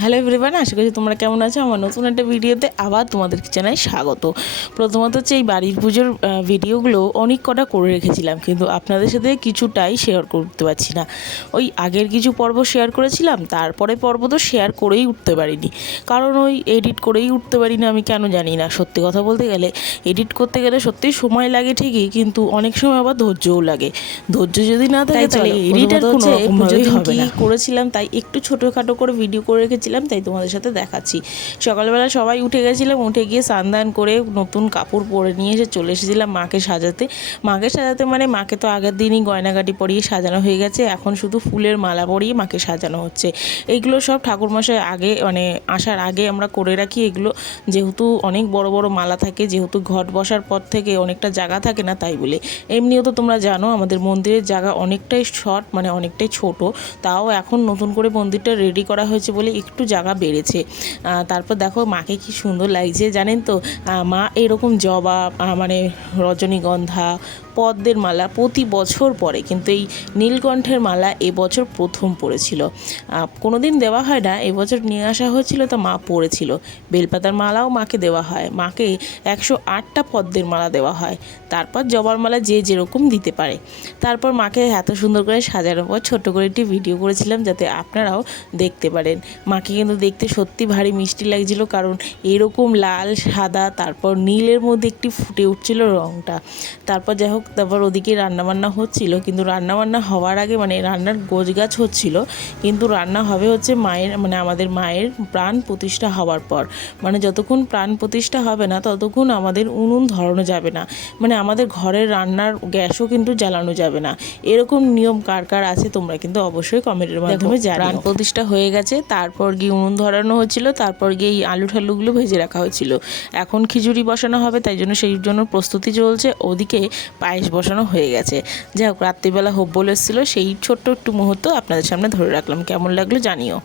Hello everyone, আশা করি তোমরা কেমন আছো। আমার নতুন একটা ভিডিওতে আবার তোমাদেরকে জানাই স্বাগত। প্রথমত হচ্ছে এই বাড়ির পুজোর ভিডিওগুলো অনেক কটা করে রেখেছিলাম, কিন্তু আপনাদের সাথে কিছুটাই শেয়ার করতে পারছি না। ওই আগের কিছু পর্ব শেয়ার করেছিলাম, তারপরে পর্ব তো শেয়ার করেই উঠতে পারিনি, কারণ ওই এডিট করেই উঠতে পারি না। আমি কেন জানি না, সত্যি কথা বলতে গেলে এডিট করতে গেলে সত্যিই সময় লাগে ঠিকই, কিন্তু অনেক সময় আবার ধৈর্যও লাগে। ধৈর্য যদি না থাকে তাহলে এডিট আর কোনো রকমভাবেই হবে না। করেছিলাম তাই একটু ছোটোখাটো করে ভিডিও করে রেখেছিলাম, তাই তোমাদের সাথে দেখাচ্ছি। সকালবেলা সবাই উঠে গেছিলাম, উঠে গিয়ে স্নান করে নতুন কাপড় পরে নিয়ে এসে চলে এসেছিলাম মাকে সাজাতে। মানে মাকে তো আগের দিনই গয়নাগাটি পরিয়ে সাজানো হয়ে গেছে, এখন শুধু ফুলের মালা পরিয়ে মাকে সাজানো হচ্ছে। এইগুলো সব ঠাকুরমশাই আগে আসার আগে আমরা করে রাখি। এগুলো যেহেতু অনেক বড় বড় মালা থাকে, যেহেতু ঘট বসার পর থেকে অনেকটা জায়গা থাকে না, তাই বলে। এমনিও তো তোমরা জানো আমাদের মন্দিরের জায়গা অনেকটাই শর্ট, অনেকটাই ছোট। তাও এখন নতুন করে মন্দিরটা রেডি করা হয়েছে বলে একটু জায়গা বেড়েছে। তারপর দেখো মাকে কি সুন্দর লাগছে জানেন তো। মা এরকম জবা রজনীগন্ধা পদ্মের মালা প্রতি বছর পরে, কিন্তু এই নীলকণ্ঠের মালা এবছর প্রথম পড়েছিল। কোনোদিন দেওয়া হয় না, এবছর নিয়ে আসা হয়েছিল, তা মা পড়েছিল। বেলপাতার মালাও মাকে দেওয়া হয়, মাকে 108টা পদ্মের মালা দেওয়া হয়। তারপর জবার মালা যে যেরকম দিতে পারে। তারপর মাকে এত সুন্দর করে সাজানোর পর ছোট্ট করে একটি ভিডিও করেছিলাম, যাতে আপনারাও দেখতে পারেন। মাকে কিন্তু দেখতে সত্যি ভারী মিষ্টি লাগছিল, কারণ এরকম লাল সাদা তারপর নীলের মধ্যে একটি ফুটে উঠছিল রঙটা। তারপর যাই হোক, তারপর ওদিকে রান্নাবান্না হচ্ছিল, কিন্তু রান্নাবান্না হওয়ার আগে রান্নার গোছগাছ হচ্ছিল, কিন্তু রান্না হবে হচ্ছে মায়ের আমাদের মায়ের প্রাণ প্রতিষ্ঠা হওয়ার পর। যতক্ষণ প্রাণ প্রতিষ্ঠা হবে না ততক্ষণ আমাদের উনুন ধরানো যাবে না, আমাদের ঘরের রান্নার গ্যাসও কিন্তু জ্বালানো যাবে না। এরকম নিয়ম কার কার আছে তোমরা কিন্তু অবশ্যই কমেন্টের মাধ্যমে জানাও। প্রাণ প্রতিষ্ঠা হয়ে গেছে, তারপর গিয়ে উনুন ধরানো হচ্ছিল, তারপর গিয়ে এই আলু ঠালুগুলো ভেজে রাখা হয়েছিল। এখন খিচুড়ি বসানো হবে, তাই জন্য সেই জন্য প্রস্তুতি চলছে। ওদিকে পায়েস বসানো হয়ে গেছে। যাই হোক, রাত্রিবেলা হোপ বলে এসেছিলো, সেই ছোট্ট একটু মুহূর্ত আপনাদের সামনে ধরে রাখলাম। কেমন লাগলো জানিও।